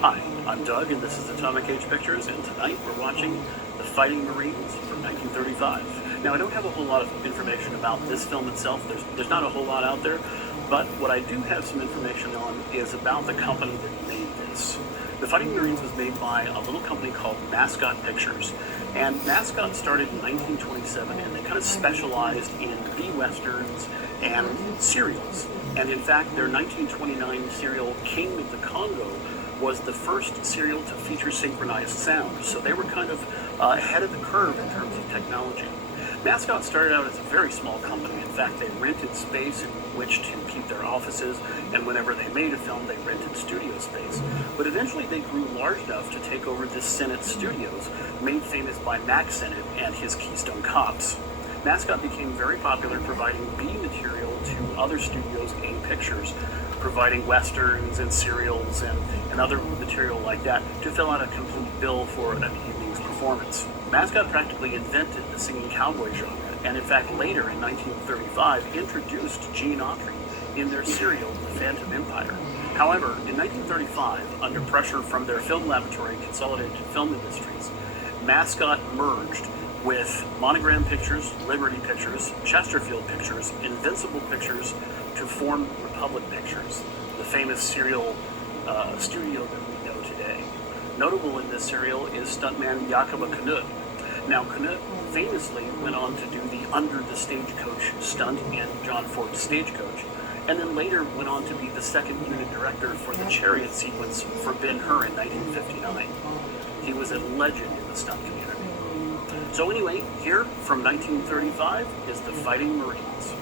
Hi, I'm Doug, and this is Atomic Age Pictures, and tonight we're watching The Fighting Marines from 1935. Now, I don't have a whole lot of information about this film itself. There's not a whole lot out there, but what I do have some information on is about the company that made this. The Fighting Marines was made by a little company called Mascot Pictures, and Mascot started in 1927, and they kind of specialized in B-westerns and serials. And in fact, their 1929 serial King of the Congo was the first serial to feature synchronized sound, so they were kind of ahead of the curve in terms of technology. Mascot started out as a very small company. In fact, they rented space in which to keep their offices, and whenever they made a film, they rented studio space. But eventually they grew large enough to take over the Sennett Studios, made famous by Mack Sennett and his Keystone Cops. Mascot became very popular, providing B material to other studios and pictures, providing westerns and serials and other material like that to fill out a complete bill for an evening's performance. Mascot practically invented the singing cowboy genre, and in fact later in 1935 introduced Gene Autry in their serial The Phantom Empire. However, in 1935, under pressure from their film laboratory and Consolidated Film Industries, Mascot merged with Monogram Pictures, Liberty Pictures, Chesterfield Pictures, Invincible Pictures to form Republic Pictures, the famous serial studio that we know today. Notable in this serial is stuntman Jakob Knut. Now, Knut famously went on to do the Under the Stagecoach stunt in John Ford's Stagecoach, and then later went on to be the second unit director for the chariot sequence for Ben-Hur in 1959. He was a legend in the stunt community. So anyway, here from 1935 is The Fighting Marines.